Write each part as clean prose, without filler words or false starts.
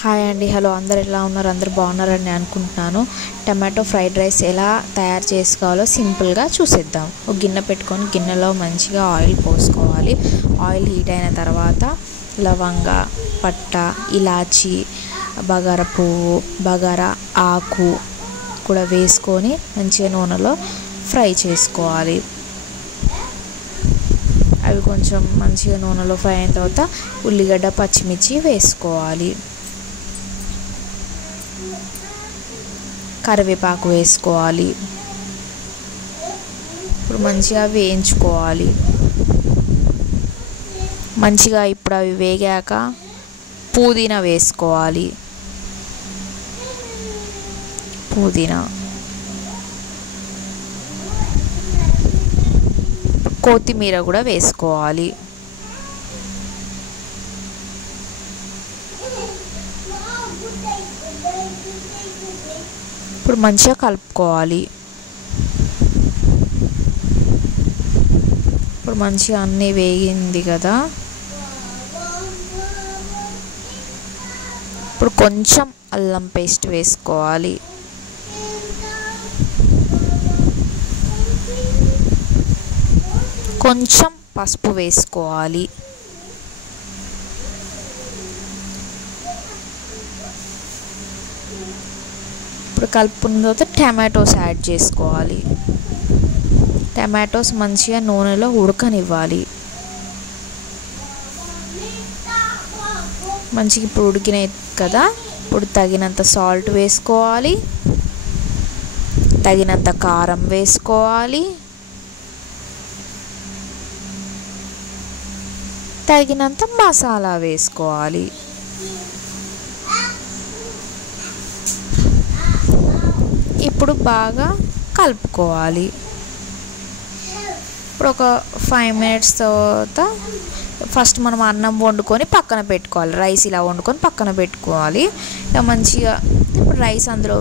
Hi అండి, hello, అందరు ఎలా ఉన్నారు? అందరు బాగున్నారని అనుకుంటున్నాను. టమాటో ఫ్రైడ్ రైస్ ఎలా తయారు చేసుకోవాలో సింపుల్గా చూసేద్దాం. ఒక గిన్నె పెట్టుకొని గిన్నెలో మంచిగా ఆయిల్ పోసుకోవాలి. ఆయిల్ హీట్ అయిన తర్వాత లవంగ, పట్ట, ఇలాచి, బగారా పువ్వు, బగారా ఆకు కూడా వేసుకొని మంచిగా నూనెలో ఫ్రై చేసుకోవాలి. అవి కొంచెం మంచిగా నూనెలో ఫ్రై అయిన తర్వాత ఉల్లిగడ్డ, పచ్చిమిర్చి వేసుకోవాలి. కరివేపాకు వేసుకోవాలి. ఇప్పుడు మంచిగా వేయించుకోవాలి. మంచిగా ఇప్పుడు అవి వేగాక పుదీనా వేసుకోవాలి. పుదీనా, కొత్తిమీర కూడా వేసుకోవాలి. ఇప్పుడు మంచిగా కలుపుకోవాలి. ఇప్పుడు మంచిగా అన్నీ వేగింది కదా, ఇప్పుడు కొంచెం అల్లం పేస్ట్ వేసుకోవాలి. కొంచెం పసుపు వేసుకోవాలి. ఇప్పుడు కలుపుకున్న తర్వాత టమాటోస్ యాడ్ చేసుకోవాలి. టమాటోస్ మంచిగా నూనెలో ఉడకనివ్వాలి. మంచిగా ఇప్పుడు ఉడికినాయి కదా, ఇప్పుడు తగినంత సాల్ట్ వేసుకోవాలి. తగినంత కారం వేసుకోవాలి. తగినంత మసాలా వేసుకోవాలి. ఇప్పుడు బాగా కలుపుకోవాలి. ఇప్పుడు ఒక 5 minutes తర్వాత ఫస్ట్ మనం అన్నం వండుకొని పక్కన పెట్టుకోవాలి. రైస్ ఇలా వండుకొని పక్కన పెట్టుకోవాలి. ఇలా మంచిగా ఇప్పుడు రైస్ అందులో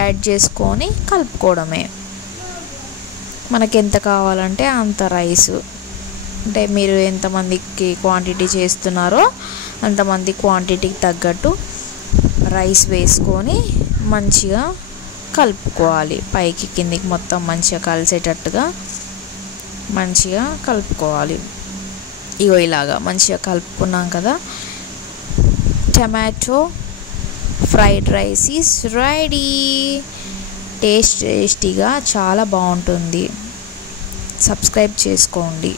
యాడ్ చేసుకొని కలుపుకోవడమే. మనకి ఎంత కావాలంటే అంత రైస్, అంటే మీరు ఎంతమందికి క్వాంటిటీ చేస్తున్నారో అంతమంది క్వాంటిటీకి తగ్గట్టు రైస్ వేసుకొని మంచిగా కలుపుకోవాలి. పైకి కిందికి మొత్తం మంచిగా కలిసేటట్టుగా మంచిగా కలుపుకోవాలి. ఇగో ఇలాగా మంచిగా కలుపుకున్నాం కదా, tomato fried rice is ready. టేస్టీగా చాలా బాగుంటుంది. సబ్స్క్రైబ్ చేసుకోండి.